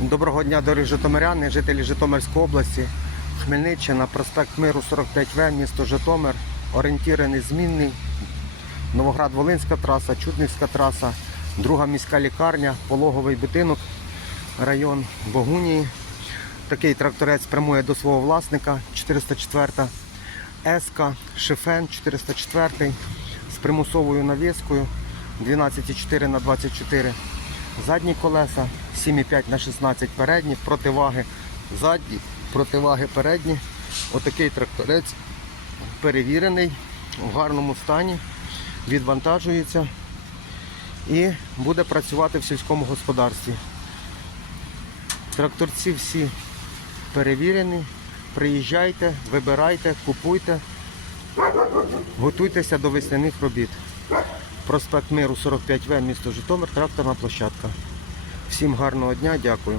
Доброго дня, дорогі житомиряни, жителі Житомирської області, Хмельниччина, проспект Миру 45В, місто Житомир, орієнтіри незмінний, Новоград-Волинська траса, Чуднівська траса, друга міська лікарня, пологовий будинок, район Богунії. Такий тракторець прямує до свого власника 404 Еска, Шифен 404 з примусовою навіскою 12,4 на 24 задні колеса, 7,5 на 16 передні, противаги задні, противаги передні. Отакий тракторець перевірений, в гарному стані, відвантажується і буде працювати в сільському господарстві. Тракторці всі перевірені. Приїжджайте, вибирайте, купуйте, готуйтеся до весняних робіт. Проспект Миру 45В, місто Житомир, тракторна площадка. Всім гарного дня, дякую.